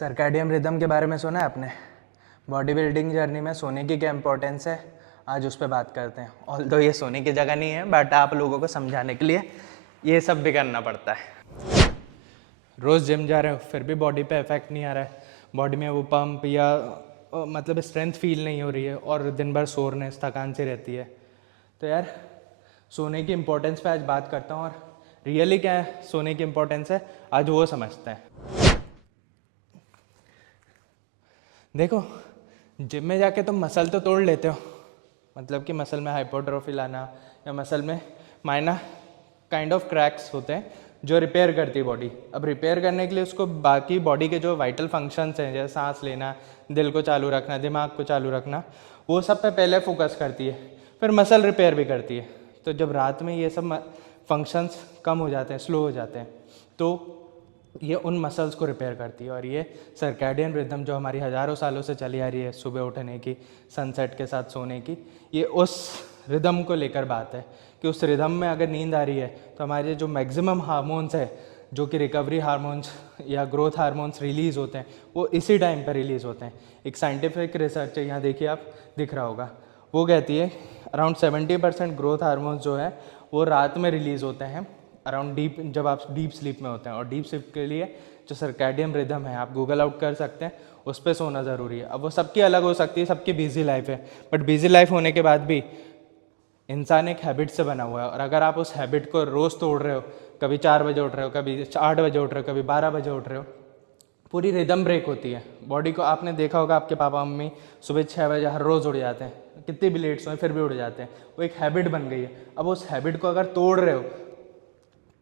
Circadian rhythm के बारे में सुना है आपने? बॉडी बिल्डिंग जर्नी में सोने की क्या इंपॉर्टेंस है, आज उस पर बात करते हैं। ऑल्दो ये सोने की जगह नहीं है, बट आप लोगों को समझाने के लिए ये सब भी करना पड़ता है। रोज़ जिम जा रहे हो फिर भी बॉडी पे इफेक्ट नहीं आ रहा है, बॉडी में वो पंप या मतलब स्ट्रेंथ फील नहीं हो रही है और दिन भर सोरनेस थकान सी रहती है। तो यार सोने की इम्पोर्टेंस पे आज बात करता हूँ, और रियली क्या है सोने की इम्पोर्टेंस है आज वो समझते हैं। देखो, जिम में जाके तुम मसल तो तोड़ लेते हो, मतलब कि मसल में हाइपोट्रोफी लाना या मसल में माइनर काइंड ऑफ क्रैक्स होते हैं जो रिपेयर करती है बॉडी। अब रिपेयर करने के लिए उसको बाकी बॉडी के जो वाइटल फंक्शंस हैं, जैसे सांस लेना, दिल को चालू रखना, दिमाग को चालू रखना, वो सब पे पहले फोकस करती है, फिर मसल रिपेयर भी करती है। तो जब रात में ये सब फंक्शंस कम हो जाते हैं, स्लो हो जाते हैं, तो ये उन मसल्स को रिपेयर करती है। और ये सर्कैडियन रिदम जो हमारी हज़ारों सालों से चली आ रही है, सुबह उठने की, सनसेट के साथ सोने की, ये उस रिदम को लेकर बात है कि उस रिदम में अगर नींद आ रही है तो हमारे जो मैक्सिमम हार्मोन्स है, जो कि रिकवरी हार्मोन्स या ग्रोथ हार्मोन्स रिलीज़ होते हैं, वो इसी टाइम पर रिलीज़ होते हैं। एक साइंटिफिक रिसर्च है, यहाँ देखिए आप, दिख रहा होगा, वो कहती है अराउंड 70% ग्रोथ हार्मोन्स जो है वो रात में रिलीज़ होते हैं, अराउंड डीप, जब आप डीप स्लीप में होते हैं। और डीप स्लीप के लिए जो सर्कैडियन रिदम है, आप गूगल आउट कर सकते हैं, उस पर सोना ज़रूरी है। अब वो सबकी अलग हो सकती है, सबकी बिजी लाइफ है, बट बिजी लाइफ होने के बाद भी इंसान एक हैबिट से बना हुआ है। और अगर आप उस हैबिट को रोज़ तोड़ रहे हो, कभी 4 बजे उठ रहे हो, कभी 8 बजे उठ रहे हो, कभी 12 बजे उठ रहे हो, पूरी रिदम ब्रेक होती है बॉडी को। आपने देखा होगा आपके पापा मम्मी सुबह 6 बजे हर रोज़ उठ जाते हैं, कितने भी लेट सोए फिर भी उठ जाते हैं, वो एक हैबिट बन गई है। अब उस हैबिट को अगर तोड़ रहे हो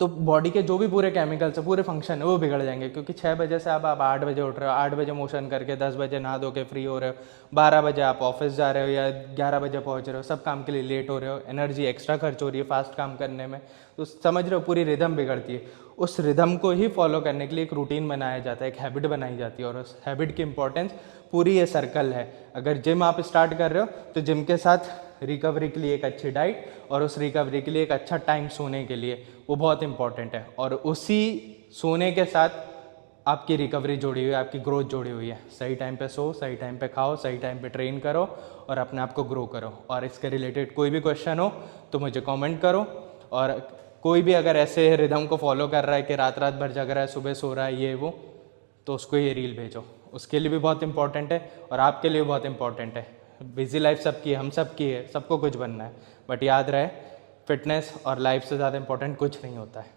तो बॉडी के जो भी पूरे केमिकल्स है, पूरे फंक्शन है, वो बिगड़ जाएंगे। क्योंकि 6 बजे से आप 8 बजे उठ रहे हो, 8 बजे मोशन करके 10 बजे नहा धो के फ्री हो रहे हो, 12 बजे आप ऑफिस जा रहे हो या 11 बजे पहुंच रहे हो, सब काम के लिए लेट हो रहे हो, एनर्जी एक्स्ट्रा खर्च हो रही है फास्ट काम करने में, तो समझ रहे हो पूरी रिदम बिगड़ती है। उस रिदम को ही फॉलो करने के लिए एक रूटीन बनाया जाता है, एक हैबिट बनाई जाती है, और उस हैबिट की इंपॉर्टेंस पूरी ये सर्कल है। अगर जिम आप स्टार्ट कर रहे हो तो जिम के साथ रिकवरी के लिए एक अच्छी डाइट, और उस रिकवरी के लिए एक अच्छा टाइम सोने के लिए, वो बहुत इंपॉर्टेंट है। और उसी सोने के साथ आपकी रिकवरी जुड़ी हुई है, आपकी ग्रोथ जुड़ी हुई है। सही टाइम पे सो, सही टाइम पे खाओ, सही टाइम पे ट्रेन करो और अपने आप को ग्रो करो। और इसके रिलेटेड कोई भी क्वेश्चन हो तो मुझे कमेंट करो। और कोई भी अगर ऐसे रिदम को फॉलो कर रहा है कि रात रात भर जग रहा है, सुबह सो रहा है, ये वो, तो उसको ये रील भेजो, उसके लिए भी बहुत इंपॉर्टेंट है और आपके लिए भी बहुत इंपॉर्टेंट है। बिजी लाइफ सबकी है, हम सबकी है, सबको कुछ बनना है, बट याद रहे फिटनेस और लाइफ से ज़्यादा इंपॉर्टेंट कुछ नहीं होता है।